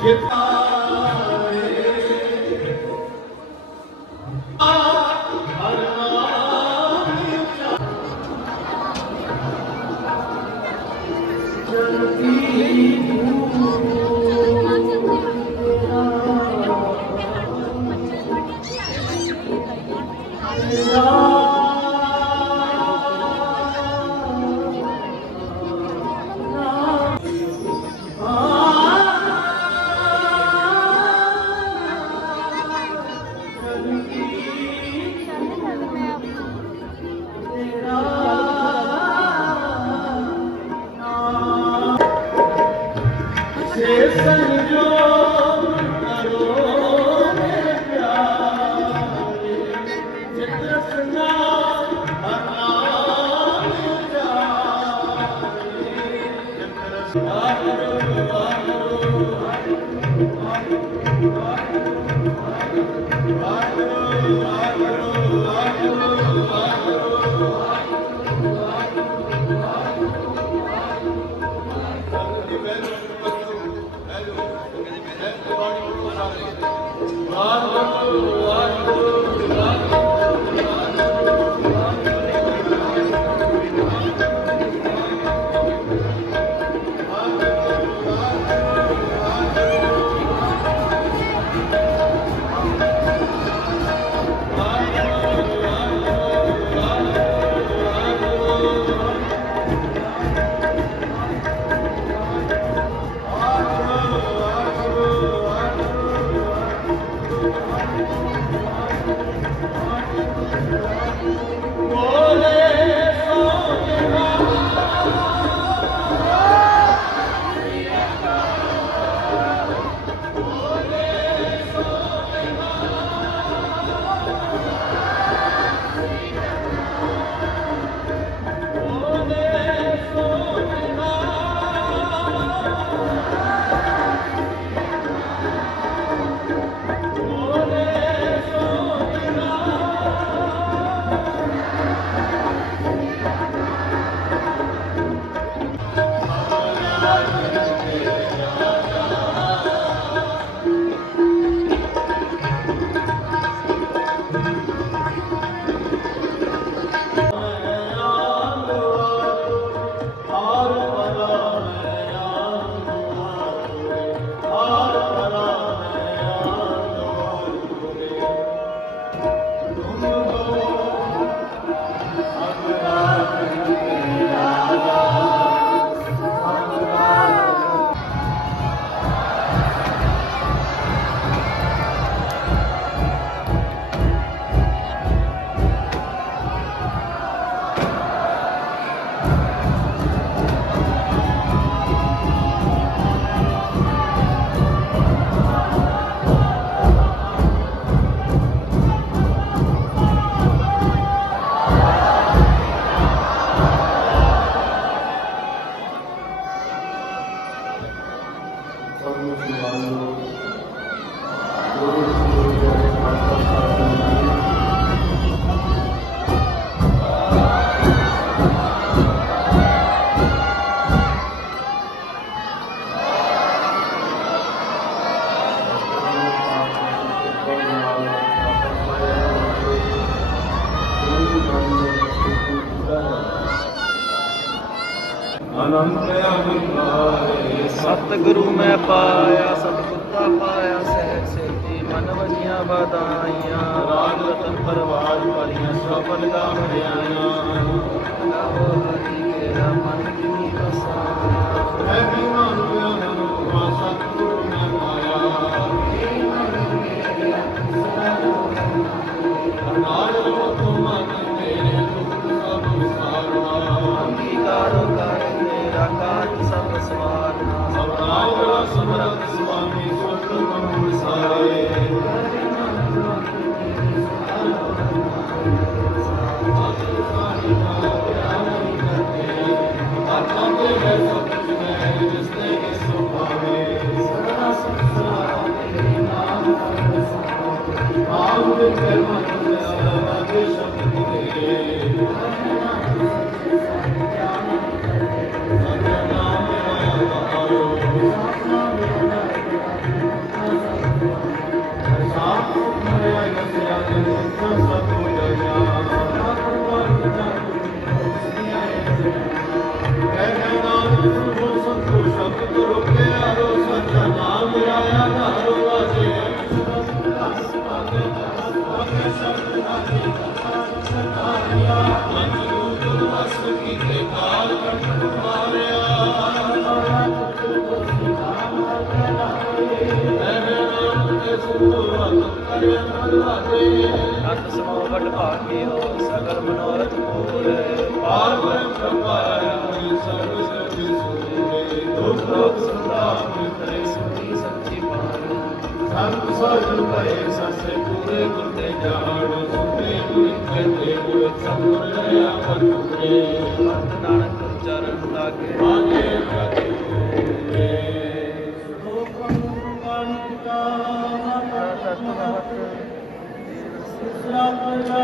ਜਿਤਾ Obrigado. ਅਨੰਤ ਅਨੰਤਾਰੇ ਸਤਿਗੁਰੂ ਮੈਂ ਪਾਇਆ ਸਤਿਗੁਰਤਾ ਪਾਇਆ, ਸਹਿਜ ਸੇਤੀ ਮਨ ਵਜੀਆਂ ਬਦਾਈਆਂ ਰਾਜ ਰਤਨ ਪਰਵਾਰ ਵਾਲੀਆਂ ਸਫਲ ਦਾ ਹਰਿਆਣਾ ਸੰਤ ਸੋਜ ਭਏ ਸਸੇ ਪੂਰੇ ਗੁਰ ਤੇ ਜਾਣ ਸੁਨੇ ਗੁਰ ਕਹਿੰਦੇ ਗੁਰ ਸਤਿਗੁਰ ਲਿਆ ਪਰਪੁਰੇ ਮਤ ਨਾਨਕ ਚਰਨ ਲਾਗੇ ਆਗੇ ਪ੍ਰਤਿਪੂਰੇ ਵਾਹਿਗੁਰੂ ਜੀ ਕਾ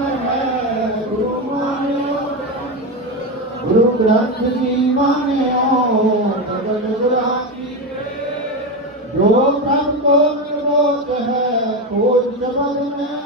ਹੈ ਗੁਰੂ ਮਾਨਿਓ ਗੁਰੂ ਗ੍ਰੰਥ ਜੀ ਮਾਨਿਓ ਤਬਲ ਗੁਰਾਂ ਕੀ ਜੋ ਪ੍ਰਭ ਕੋ ਨਿਰੋਧ ਹੈ ਕੋਈ ਸ਼ਬਦ ਮੈਂ